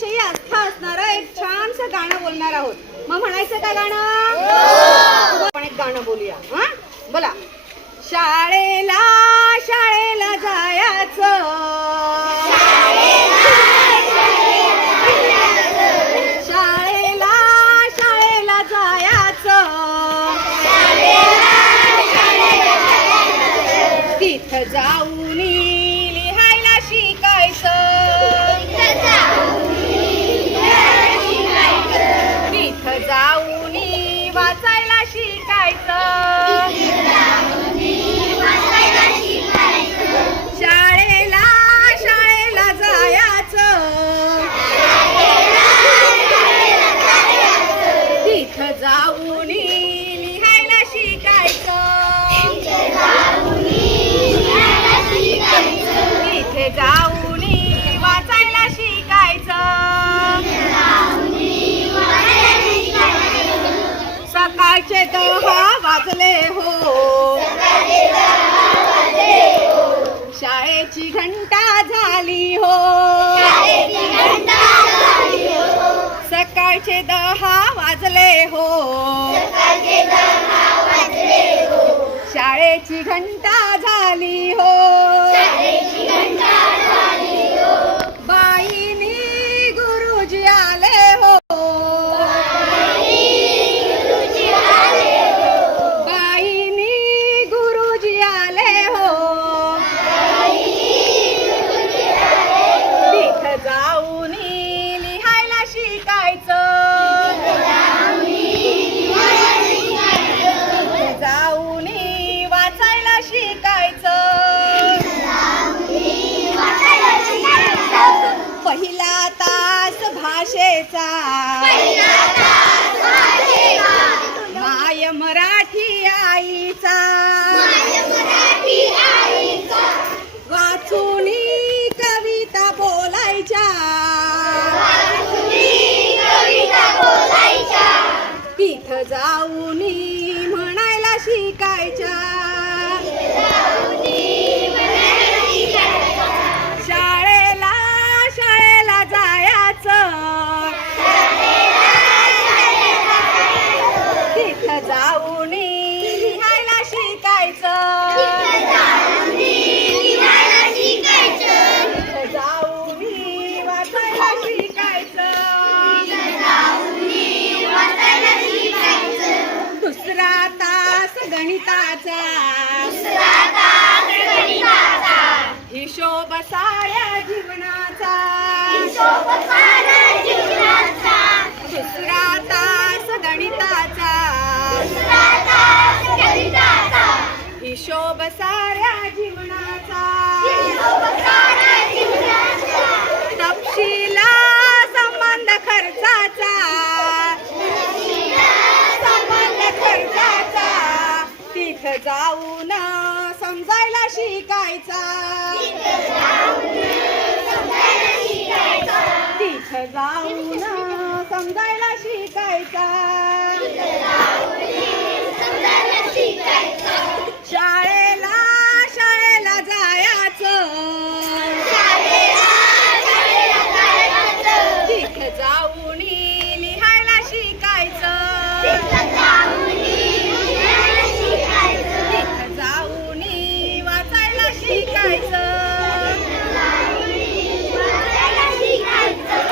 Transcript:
विषयी आस्था असणार एक छानसं गाणं बोलणार आहोत. मग म्हणायचं का गाणं? आपण एक गाणं बोलूया हा? बोला. शाळेला शाळेला जायचं. शिकायचं. शाळेला शाळेला जायचं. तिथं जाऊन लिहायला शिकायचं. तिथे जाऊन सकाळचे दहा वाजले हो. शाळेची घंटा झाली हो. सकाळचे दहा वाजले हो. शाळेची घंटा झाली पहिला तास भाषेचा. माय मराठी आईचा. वाचून कविता बोलायच्या. तिथं जाऊन म्हणायला शिकायच्या. शिकायचं तिथं जाऊन तास गणिताचा. हिशोब साऱ्या जीवनाचा. दुसरा हिशोब साऱ्या जीवनाचा. तपशिला संबंध खर्चाचा. संबंध खर्चाचा. तिथ जाऊन समजायला शिकायचा. तिथ जाऊन समजायला शिकायचा. तिथे जाऊन लिहायला शिकायचं.